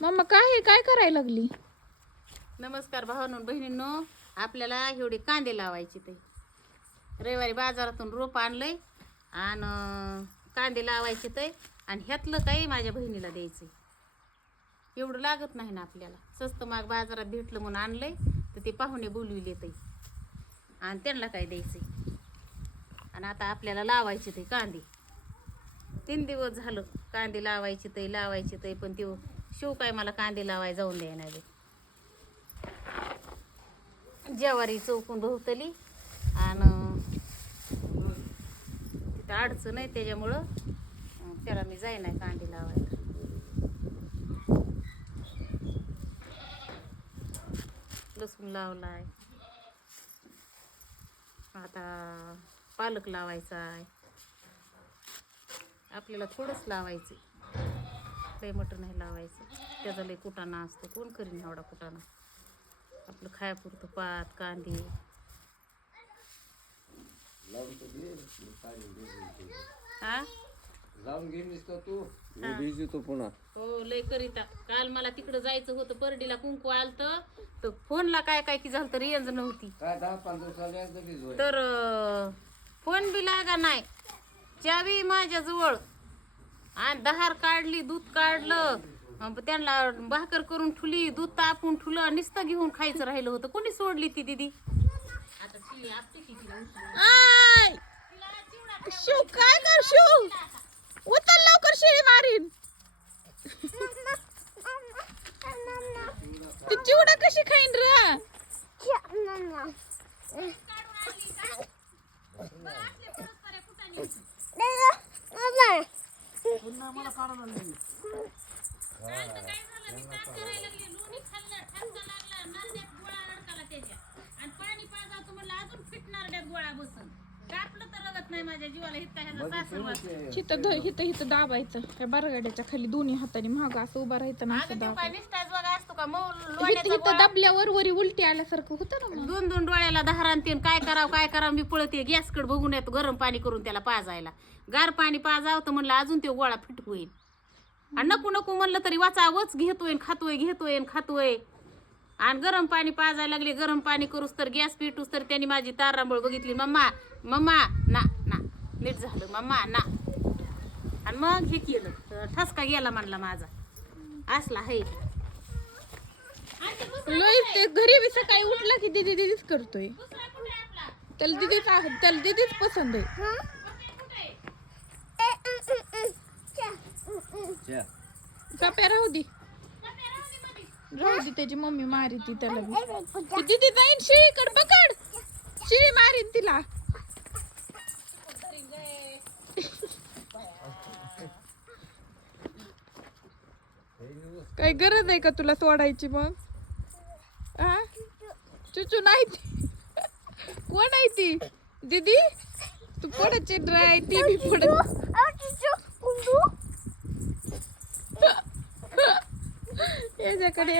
Mamma काय करायला लागली? नमस्कार भावांनो बहिणींनो, आपल्याला एवढे कांदे लावायचे ते रविवारी बाजारातून रोप आणलंय आणि कांदे लावायचे ते आणि ह्यातलं काही माझ्या बहिणीला द्यायचं. एवढं लागत नाही ना आपल्याला, स्वस्त माग बाजारात भेटलं म्हणून आणलंय तर ते पाहुणे बोलविले ते आणि त्यांना काय द्यायचं. आणि आता आपल्याला लावायचे ते कांदे. 3 दिवस झालं कांदे लावायचे ते पण ते शिव काय मला कांदे लावाय जाऊन द्याय नाही. ज्वारी चौकून भोवतली आणि तिथं अडचण आहे त्याच्यामुळं त्याला मी जाई नाही कांदे लावायला. लसूण लावलाय, आता पालक लावायचा आहे. आपल्याला थोडंच लावायचं, लय मोठं नाही लावायचं, त्याचा लय कुटाणा असतो. कोण करीन एवढा कुटाणा? आपलं खायापुरतं पात कांदे. हा जाऊन घेऊन का तू? मी बिझी तो पुन्हा. हो लय करीता. काल मला तिकडं जायचं होतं, परडीला कुंकू आलतं तर फोनला काय की झालं तर रेंज नव्हती. काय 10-15 दिवसाला तर फोन बी लागा नाही. चावी माझ्याजवळ आणि दहार काढली, दूध काढलं, त्यांना भाकर करून ठुली, दूध तापून ठुलं, नुसतं घेऊन खायचं राहिलं होतं. कोणी सोडली ती दीदी? आता शिळी असते की तिला आय शिव काय कर शिव, उचल लवकर, शिळी मारीन. ती चिवडा कशी खाईन र? हिथं दाबायचं त्या बरगाड्याच्या खाली दोन्ही हाताने महाग असं उभा राहायचं ना, असं हिथं दाबल्यावर वरी उलटी आल्यासारखं होतं ना. दोन डोळ्याला धारान तीन काय करावं मी पळते गॅसकडे बघून येतो गरम पाणी करून त्याला पाजायला. गार पाणी पाजावं तर म्हणलं अजून ते गोळा फिट होईल. आणि नको म्हणलं तरी वाचावच घेतोय खातोय. आणि गरम पाणी पाजायला लागले, गरम पाणी करूस तर गॅस पिटूस तर त्यांनी माझी तारांबळ बघितली. मम्मा ना नीट झालं मम्मा ना. आणि मग हे केलं, ठसका गेला म्हणला माझा असला हे. ते घरी बी सकाळी उठला की दीदीच करतोय. त्याला दीदीच पसंत आहे. कप्या राहू दे त्याची मम्मी मारी ती त्याला. दीदी जाईन शिळीकडे, पकड शिळी मारीन तिला. काही गरज आहे का तुला सोडायची? मग चुचू नाही ती. कोण आहे ती? दीदी तू पडचे ड्राय, ती बी पडत. याच्याकडे